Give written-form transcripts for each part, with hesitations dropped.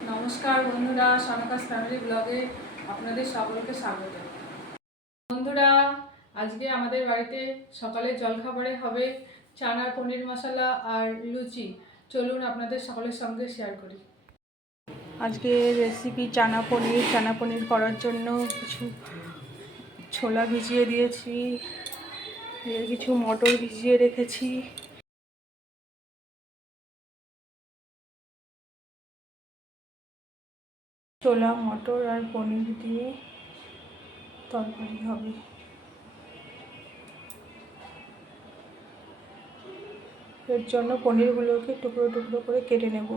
নমস্কার বন্ধুরা, সনকাস ফ্যামিলি ব্লগে আপনাদের সকলকে স্বাগত। বন্ধুরা, আজকে আমাদের বাড়িতে সকালে জলখাবারে হবে চানা পনির মশলা আর লুচি। চলুন আপনাদের সকলের সঙ্গে শেয়ার করি। আজকে রেসিপি চানা পনির করার জন্য কিছু ছোলা ভিজিয়ে দিয়েছি, কিছু মটর ভিজিয়ে রেখেছি। ছোলা, মটর আর পনির দিয়ে তরকারি হবে। এর জন্য পনিরগুলোকে টুকরো টুকরো করে কেটে নেব।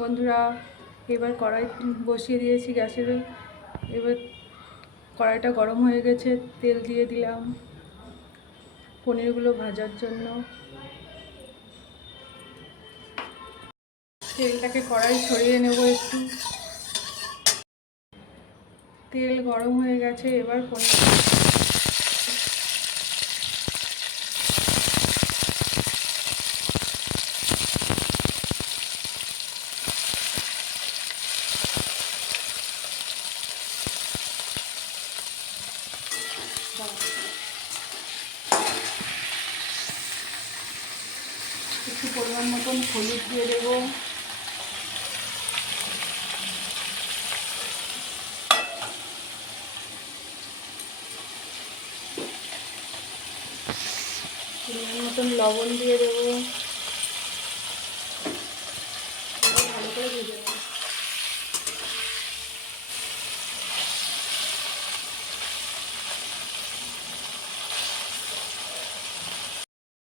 বন্ধুরা, এবার কড়াই বসিয়ে দিয়েছি গ্যাসের। এবার কড়াইটা গরম হয়ে গেছে, তেল দিয়ে দিলাম পনিরগুলো ভাজার জন্য। তেলটাকে কড়াই ছড়িয়ে নেব একটু। তেল গরম হয়ে গেছে, এবার পনির একটু পরিমাণ মতন হলুদ দিয়ে দেবো। পরিমাণ মতন লবণ দিয়ে দেবো। ভালো করে ভেজে নেব।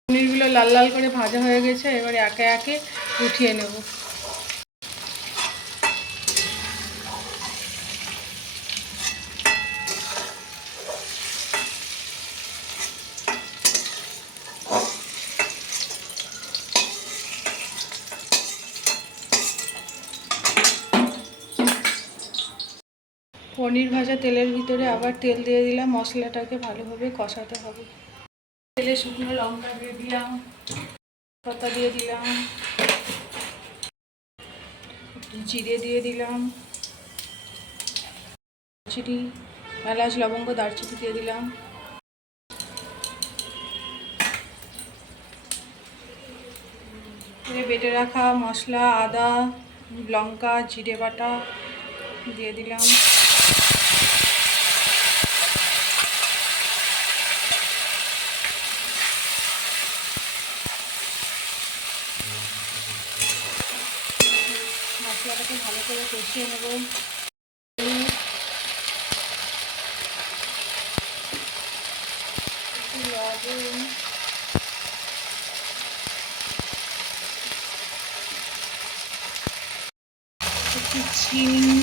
পনিরগুলো লাল লাল করে ভাজা হয়ে গেছে, এবার একে একে উঠিয়ে নেব। পনির ভাজা তেলের ভিতরে আবার তেল দিয়ে দিলাম। মশলাটাকে ভালোভাবে কষাতে হবে। তেলে শুকনো লঙ্কা দিয়ে দিলাম, পাতা দিয়ে দিলাম, জিরে দিয়ে দিলাম, দারচিনি, এলাচ, লবঙ্গ, দারচিনি দিয়ে দিলাম। বেটে রাখা মশলা, আদা, লঙ্কা, জিরে বাটা দিয়ে দিলাম। মশলাটাকে ভালো করে কষিয়ে নেব। লবণ, একটু চিনি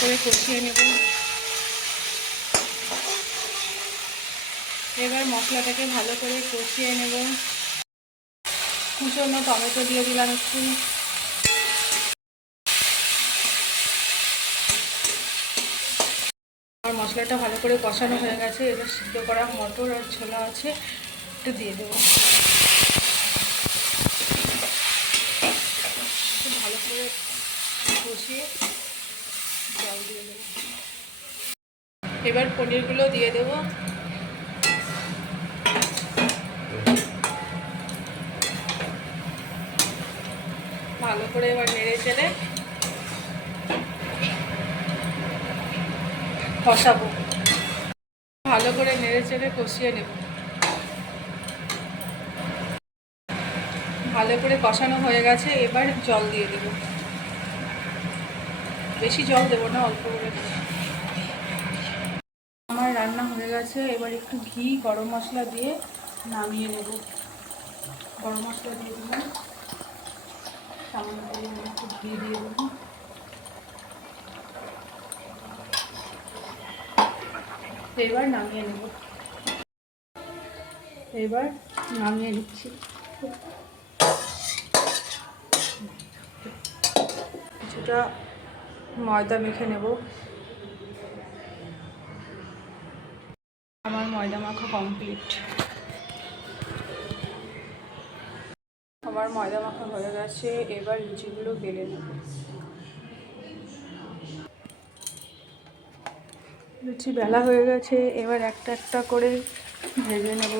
করে কষিয়ে নেব। এবার মশলাটাকে ভালো করে কষিয়ে নেব। কুচনো টমেটো দিয়ে দিলাম একটু। আর মশলাটা ভালো করে কষানো হয়ে গেছে, এবার সিদ্ধ করা মটর আর ছোলা আছে, একটু দিয়ে দেবো। ভালো করে কষিয়ে জল দিয়ে দেবো। এবার পনিরগুলো দিয়ে দেবো। ভালো করে এবার নেড়ে চেড়ে কষাবো। ভালো করে নেড়ে চেড়ে কষিয়ে নেব। ভালো করে কষানো হয়ে গেছে, এবার জল দিয়ে দেব। বেশি জল দেবো না, অল্প করে দেবো। আমার রান্না হয়ে গেছে, এবার একটু ঘি, গরম মশলা দিয়ে নামিয়ে নেব। মশলা দিয়ে দিলাম, সামান্য পরিমাণে একটু ঘি দিয়ে দেবো। এবার নামিয়ে নেব। এবার নামিয়ে নিচ্ছি। কিছুটা ময়দা মেখে নেব। আমার ময়দা মাখা কমপ্লিট। আমার ময়দা মাখা হয়ে গেছে, এবার লুচিগুলো বেলে নেব। লুচি বেলা হয়ে গেছে, এবার একটা একটা করে ভেজে নেব।